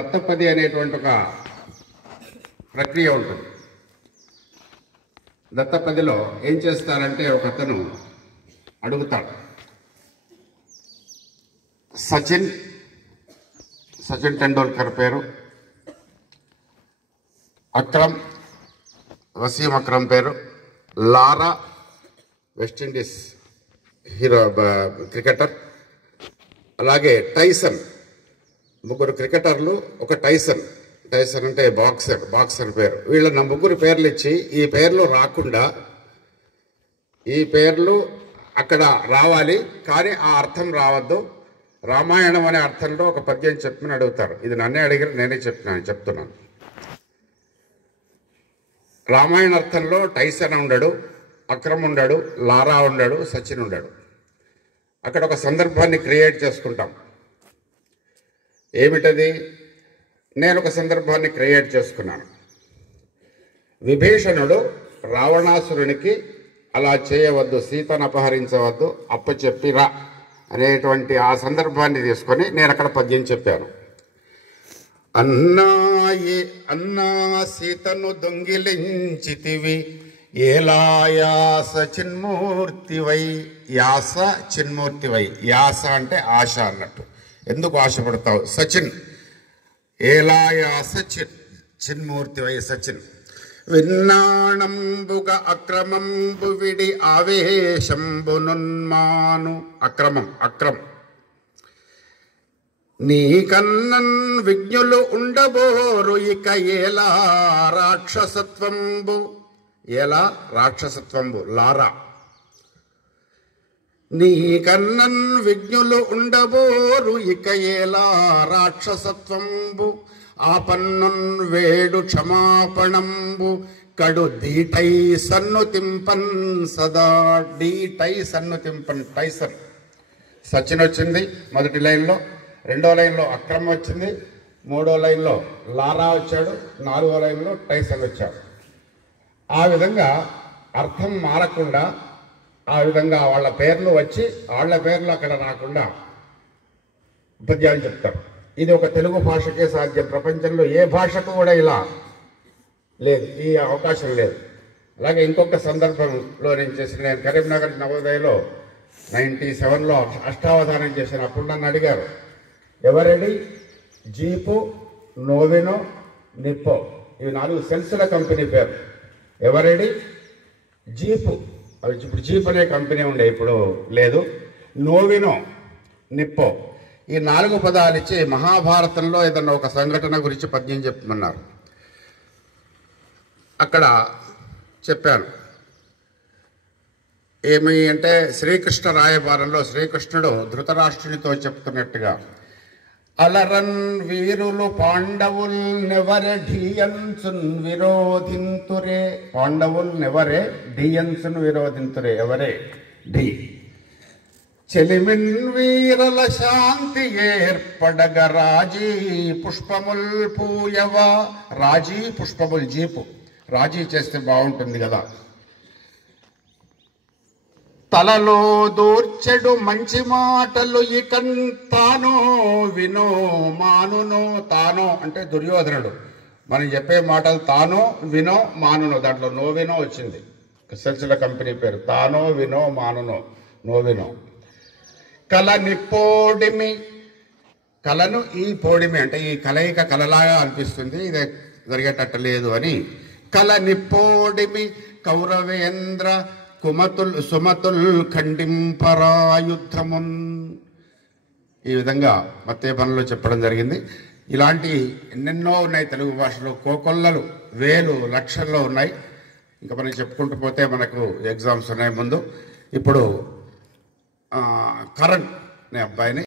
దత్తపది అనేటువంటి ఒక ప్రక్రియ ఉంటుంది. దత్తపదిలో ఏం చేస్తారంటే ఒక అతను అడుగుతాడు, సచిన్ టెండూల్కర్ పేరు, అక్రమ్ వసీం అక్రమ్ పేరు, లారా వెస్టిండీస్ హీరో క్రికెటర్, అలాగే టైసన్, ముగ్గురు క్రికెటర్లు, ఒక టైసన్ అంటే బాక్సర్ పేరు. వీళ్ళ నా ముగ్గురు పేర్లు ఇచ్చి ఈ పేర్లు రాకుండా ఈ పేర్లు అక్కడ రావాలి, కానీ ఆ అర్థం రావద్దు, రామాయణం అనే అర్థంలో ఒక పద్యం చెప్పమని అడుగుతారు. ఇది నన్నే అడిగారు, నేనే చెప్తున్నాను. రామాయణ అర్థంలో టైసన్ ఉండడు, అక్రమ్ ఉండడు, లారా ఉండడు, సచిన్ ఉండడు. అక్కడ ఒక సందర్భాన్ని క్రియేట్ చేసుకుంటాం. ఏమిటది? నేను ఒక సందర్భాన్ని క్రియేట్ చేసుకున్నాను. విభీషణుడు రావణాసురునికి అలా చేయవద్దు, సీతను అపహరించవద్దు, అప్పచెప్పిరా అనేటువంటి ఆ సందర్భాన్ని తీసుకొని నేను అక్కడ పద్యం చెప్పాను. అన్నా సీతను దొంగిలించితివి, ఏలాయాస చిన్మూర్తివై. యాస చిన్మూర్తివై, యాస అంటే ఆశ అన్నట్టు. ఎందుకు ఆశపడతావు? సచిన్, ఏలాయాస చిన్మూర్తివై సచిన్. విన్నాణంబుగ అక్రమంబు విడి ఆవేశంబునున్మాను. అక్రమ్. నీకన్నన్ విజ్ఞులు ఉండబోరు ఇక ఏలా రాక్షసత్వంబు. లారా. నీకన్నన్ విజ్ఞులు ఉండబోరు ఇక ఏలా రాక్షసత్వంబు. ఆపన్నున్ వేడు క్షమాపణంబు కడు దీటై సన్నుతింపన్ సదా. డీటై సన్నుతింపన్. టైసన్. సచిన్ వచ్చింది మొదటి లైన్లో, రెండో లైన్లో అక్రమ్ వచ్చింది, మూడో లైన్లో లారా వచ్చాడు, నాలుగో లైన్లో టైసన్ వచ్చాడు. ఆ విధంగా అర్థం మారకుండా, ఆ విధంగా వాళ్ళ పేర్లు వచ్చి వాళ్ళ పేర్లు అక్కడ రాకుండా పద్యాలు చెప్తారు. ఇది ఒక తెలుగు భాషకే సాధ్యం. ప్రపంచంలో ఏ భాషకు కూడా ఇలా లేదు, ఈ అవకాశం లేదు. అలాగే ఇంకొక సందర్భంలో నేను కరీంనగర్ నవోదయలో 97లో అష్టావధానం చేశాను. అప్పుడు నన్ను అడిగారు, ఎవరెడి, జీపు, నోవినో, నిప్పో, ఇవి 4 సెల్సుల కంపెనీ పేరు. ఎవరెడి, జీపు, అవి ఇప్పుడు జీప్ అనే కంపెనీ ఉండే, ఇప్పుడు లేదు. నోవినో, నిప్పో, ఈ 4 పదాలు ఇచ్చి మహాభారతంలో ఏదన్నా ఒక సంఘటన గురించి పద్యం చెప్పమన్నారు. అక్కడ చెప్పాను. ఏమి అంటే శ్రీకృష్ణ రాయబారంలో శ్రీకృష్ణుడు ధృతరాష్ట్రునితో చెప్తున్నట్టుగా, అలరన్ వీరులు పాండవుల్ నెవరె ఢీయన్సున్ విరోధింతురే. పాండవుల్ నెవరే ఢీయన్సున్ విరోధింతురే. ఎవరే ఢీ. చెలిమిన్ వీరల శాంతి ఏర్పడగ రాజీ పుష్పముల్ పూయవా. రాజీ పుష్పముల్, జీపు రాజీ చేస్తే బాగుంటుంది కదా. తలలో దూర్చెడు మంచి మాటలు ఇకన్ తానో వినో మానునో. తానో అంటే దుర్యోధనుడు, మనం చెప్పే మాటలు తానో వినో మానునో, దాంట్లో నో వినో వచ్చింది. సెల్సుల కంపెనీ పేరు. తానో వినో మానునో, నో వినో. కల నిప్పోడిమి. కలను ఈ పోడిమి అంటే ఈ కలయిక కలలాగా అనిపిస్తుంది, ఇది జరిగేటట్టు లేదు అని. కల నిప్పోడిమి కౌరవేంద్ర సుమతుల్ ఖండింపరాయుద్ధమున్. ఈ విధంగా మత్తేపనలో చెప్పడం జరిగింది. ఇలాంటి ఎన్నెన్నో ఉన్నాయి తెలుగు భాషలో. కోకొల్లలు, వేలు, లక్షల్లో ఉన్నాయి. ఇంకా మనం చెప్పుకుంటూ పోతే మనకు ఎగ్జామ్స్ ఉన్నాయి ముందు. ఇప్పుడు కరణ్ అనే అబ్బాయిని